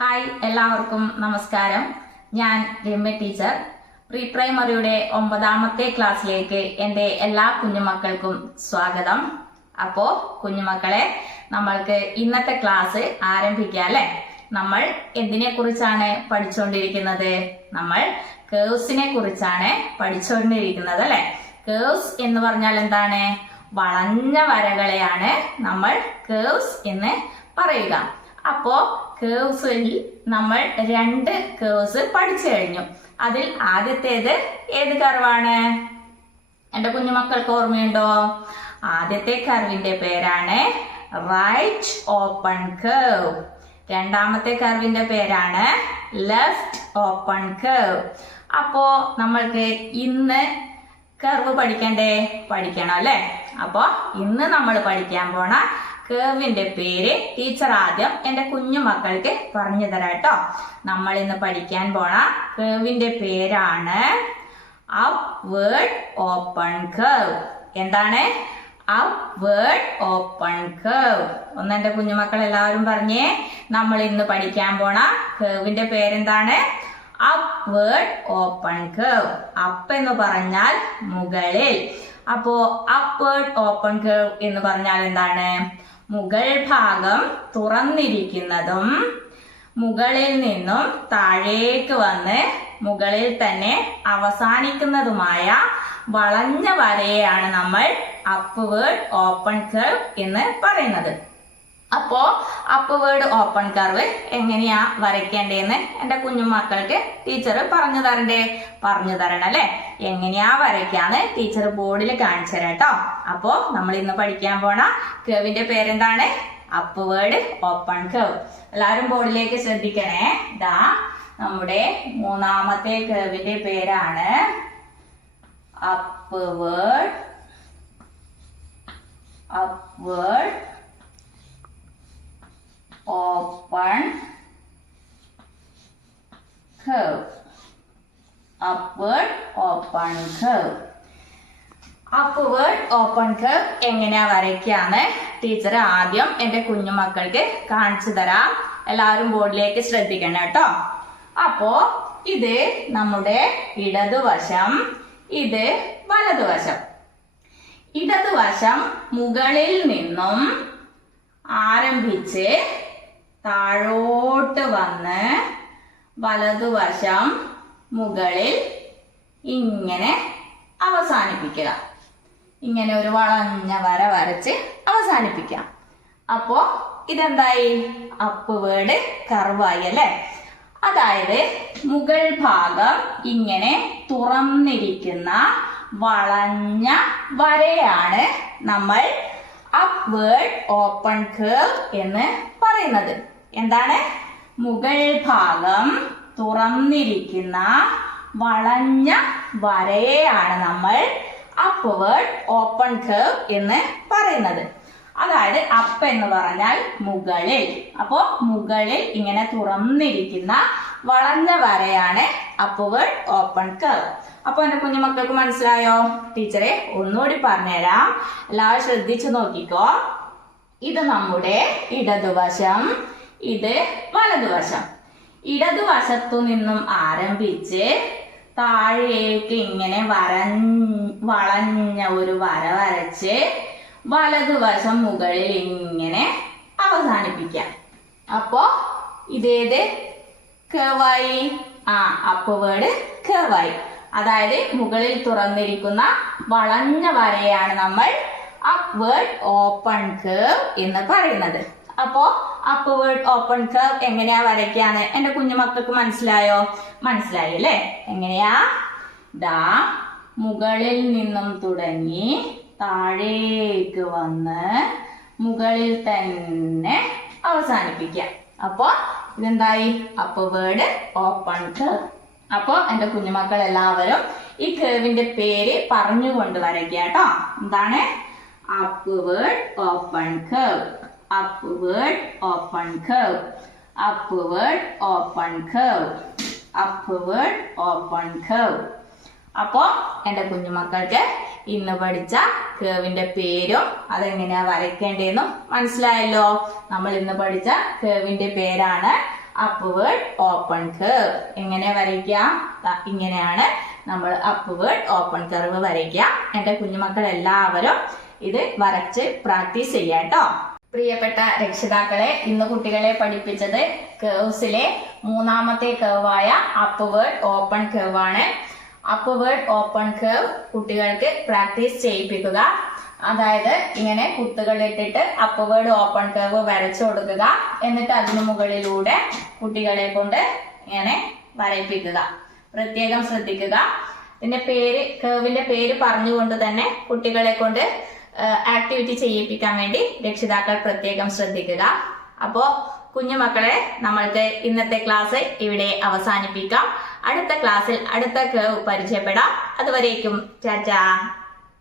Hi, എല്ലാവർക്കും നമസ്കാരം. ഞാൻ രമ്യ ടീച്ചർ. പ്രീ പ്രൈമറിയുടെ 9ാമത്തെ ക്ലാസ്സിലേക്ക് എൻ്റെ എല്ലാ കുഞ്ഞുമക്കൾക്കും സ്വാഗതം. അപ്പോ കുഞ്ഞുമക്കളെ, നമ്മൾക്ക് ഇന്നത്തെ ക്ലാസ് ആരംഭിക്കാം അല്ലെ. നമ്മൾ എന്തിനെ കുറിച്ചാണ് പഠിച്ചുകൊണ്ടിരിക്കുന്നത്? നമ്മൾ കേവ്സിനെ കുറിച്ചാണ് പഠിച്ചുകൊണ്ടിരിക്കുന്നത് അല്ലെ. കേവ്സ് എന്ന് പറഞ്ഞാൽ എന്താണ്? വളഞ്ഞ വരകളെയാണ് നമ്മൾ കേവ്സ് എന്ന് പറയുക. അപ്പോ കേവ്സിൽ നമ്മൾ 2 കേവ്സ് പഠിച്ചു കഴിഞ്ഞു. അതിൽ ആദ്യത്തേത് ഏത് കർവാണ്? എന്റെ കുഞ്ഞുമക്കൾക്ക് ഓർമ്മയുണ്ടോ? ആദ്യത്തെ കർവിന്റെ പേരാണ് റൈറ്റ് ഓപ്പൺ കർവ്. രണ്ടാമത്തെ കർവിന്റെ പേരാണ് ലെഫ്റ്റ് ഓപ്പൺ കർവ്. അപ്പോ നമ്മൾക്ക് ഇന്ന് കർവ് പഠിക്കണം അല്ലെ. അപ്പോ ഇന്ന് നമ്മൾ പഠിക്കാൻ പോണ കേവിന്റെ പേര് ടീച്ചർ ആദ്യം എന്റെ കുഞ്ഞുമക്കൾക്ക് പറഞ്ഞു തരാം കേട്ടോ. നമ്മൾ ഇന്ന് പഠിക്കാൻ പോണ കേവിന്റെ പേരാണ് അപ്വേർഡ് ഓപ്പൺ കർവ്. എന്താണ്? Upward open curve. ഒന്ന് എന്റെ കുഞ്ഞുമക്കൾ എല്ലാവരും പറഞ്ഞേ, നമ്മൾ ഇന്ന് പഠിക്കാൻ പോണ കേവിന്റെ പേരെന്താണ്? Upward open curve. അപ്പ് എന്ന് പറഞ്ഞാൽ മുകളിൽ. അപ്പോ അപ്വേർഡ് ഓപ്പൺ കർവ് എന്ന് പറഞ്ഞാൽ എന്താണ്? മുകൾ ഭാഗം തുറന്നിരിക്കുന്നതും മുകളിൽ നിന്നും താഴേക്ക് വന്ന് മുകളിൽ തന്നെ അവസാനിക്കുന്നതുമായ വളഞ്ഞ വരയെയാണ് നമ്മൾ അപ്വേർഡ് ഓപ്പൺ കർവ് എന്ന് പറയുന്നത്. അപ്പോ അപ്വേർഡ് ഓപ്പൺ കർവ് എങ്ങനെയാ വരയ്ക്കേണ്ടതെന്ന് എന്റെ കുഞ്ഞുമക്കൾക്ക് ടീച്ചർ പറഞ്ഞു തരണം അല്ലെ. എങ്ങനെയാ വരയ്ക്കാന്ന് ടീച്ചർ ബോർഡിൽ കാണിച്ചു തരാം കേട്ടോ. അപ്പോ നമ്മൾ ഇന്ന് പഠിക്കാൻ പോണ കർവിന്റെ പേരെന്താണ്? Upward open curve. എല്ലാവരും ബോർഡിലേക്ക് ശ്രദ്ധിക്കണേ. ഇതാ നമ്മുടെ 3ാമത്തെ കർവിന്റെ പേരാണ് upward open curve. Upward open curve. Upward open curve എങ്ങനെയാ വരയ്ക്കാന്ന് ടീച്ചർ ആദ്യം എന്റെ കുഞ്ഞുമക്കൾക്ക് കാണിച്ചു തരാം. എല്ലാവരും ബോർഡിലേക്ക് ശ്രദ്ധിക്കണം കേട്ടോ. അപ്പോ ഇത് നമ്മുടെ ഇടതുവശം, ഇത് വലതുവശം. ഇടതുവശം മുകളിൽ നിന്നും ആരംഭിച്ച് താഴോട്ട് വന്ന് വലതുവശം മുകളിൽ ഇങ്ങനെ അവസാനിപ്പിക്കുക. ഇങ്ങനെ ഒരു വളഞ്ഞ വര വരച്ച് അവസാനിപ്പിക്കാം. അപ്പോ ഇതെന്തായി? അപ്വേർഡ് കർവായി അല്ലെ. അതായത് മുകൾ ഭാഗം ഇങ്ങനെ തുറന്നിരിക്കുന്ന വളഞ്ഞ വരയാണ് നമ്മൾ അപ്വേർഡ് ഓപ്പൺ കർവ് എന്ന് പറയുന്നത്. എന്താണ്? മുകൾ ഭാഗം തുറന്നിരിക്കുന്ന വളഞ്ഞ വരയെയാണ് നമ്മൾ അപ്വേർഡ് ഓപ്പൺ കർവ് എന്ന് പറയുന്നത്. അതായത് അപ്പ് എന്ന് പറഞ്ഞാൽ മുകളിൽ. അപ്പോ മുകളിൽ ഇങ്ങനെ തുറന്നിരിക്കുന്ന വളഞ്ഞ വരയാണ് അപ്വേർഡ് ഓപ്പൺ കർവ്. അപ്പൊ എന്റെ കുഞ്ഞുമക്കൾക്ക് മനസ്സിലായോ? ടീച്ചറെ ഒന്നുകൂടി പറഞ്ഞുതരാം. എല്ലാവരും ശ്രദ്ധിച്ചു നോക്കിക്കോ. ഇത് നമ്മുടെ ഇടതുവശം, ഇത് വലതുവശം. ഇടതുവശത്തു നിന്നും ആരംഭിച്ച് താഴേക്ക് ഇങ്ങനെ വളഞ്ഞ ഒരു വര വരച്ച് വലതുവശം മുകളിൽ ഇങ്ങനെ അവസാനിപ്പിക്കാം. അപ്പോ ഇതേത് കർവായി? അപ്വേർഡ് കർവായി. അതായത് മുകളിൽ തുറന്നിരിക്കുന്ന വളഞ്ഞ വരയാണ് നമ്മൾ അപ്വേർഡ് ഓപ്പൺ കർവ് എന്ന് പറയുന്നത്. അപ്പോ അപ്വേർഡ് ഓപ്പൺ കർവ് എങ്ങനെയാ വരയ്ക്കാന്ന് എന്റെ കുഞ്ഞുമക്കൾക്ക് മനസ്സിലായോ? മനസ്സിലായി അല്ലേ? എങ്ങനെയാ? ദാ മുകളിൽ നിന്നും തുടങ്ങി താഴേക്ക് വന്ന് മുകളിൽ തന്നെ അവസാനിപ്പിക്കാം. അപ്പോ ഇതെന്തായി? Upward open curve. അപ്പോ എന്റെ കുഞ്ഞുമക്കൾ എല്ലാവരും ഈ കർവിന്റെ പേര് പറഞ്ഞുകൊണ്ട് വരയ്ക്കുക കേട്ടോ. എന്താണ്? Upward open curve, upward open curve, upward open curve, upward open curve. അപ്പോ എന്റെ കുഞ്ഞുമക്കൾക്ക് ഇന്ന് പഠിച്ച കേവിന്റെ പേരും അതെങ്ങനെയാ വരയ്ക്കേണ്ടതെന്നും മനസ്സിലായല്ലോ. നമ്മൾ ഇന്ന് പഠിച്ച കേവിന്റെ പേരാണ് upward open curve. എങ്ങനെ വരയ്ക്കാം? ഇങ്ങനെയാണ് നമ്മൾ upward open curve വരയ്ക്കുക. എന്റെ കുഞ്ഞുമക്കൾ എല്ലാവരും ഇത് വരച്ച് പ്രാക്ടീസ് ചെയ്യാട്ടോ. പ്രിയപ്പെട്ട രക്ഷിതാക്കളെ, ഇന്ന് കുട്ടികളെ പഠിപ്പിച്ചത് കേവ്സിലെ മൂന്നാമത്തെ കേവായ അപ്വേർഡ് ഓപ്പൺ കേവ് ആണ്. അപ്വേർഡ് ഓപ്പൺ കേവ് കുട്ടികൾക്ക് പ്രാക്ടീസ് ചെയ്യിപ്പിക്കുക. അതായത് ഇങ്ങനെ കുത്തുകൾ ഇട്ടിട്ട് അപ്വേർഡ് ഓപ്പൺ കേവ് വരച്ചു കൊടുക്കുക. എന്നിട്ട് അതിനു മുകളിലൂടെ കുട്ടികളെ കൊണ്ട് ഇങ്ങനെ വരയിപ്പിക്കുക. പ്രത്യേകം ശ്രദ്ധിക്കുക. ഇതിന്റെ പേര്, കേവിന്റെ പേര് പറഞ്ഞുകൊണ്ട് തന്നെ കുട്ടികളെ കൊണ്ട് ആക്ടിവിറ്റി ചെയ്യിപ്പിക്കാൻ വേണ്ടി രക്ഷിതാക്കൾ പ്രത്യേകം ശ്രദ്ധിക്കുക. അപ്പോ കുഞ്ഞുമക്കളെ, നമ്മൾക്ക് ഇന്നത്തെ ക്ലാസ് ഇവിടെ അവസാനിപ്പിക്കാം. അടുത്ത ക്ലാസ്സിൽ അടുത്ത കേവ് പരിചയപ്പെടാം. അതുവരേക്കും ടാറ്റാ.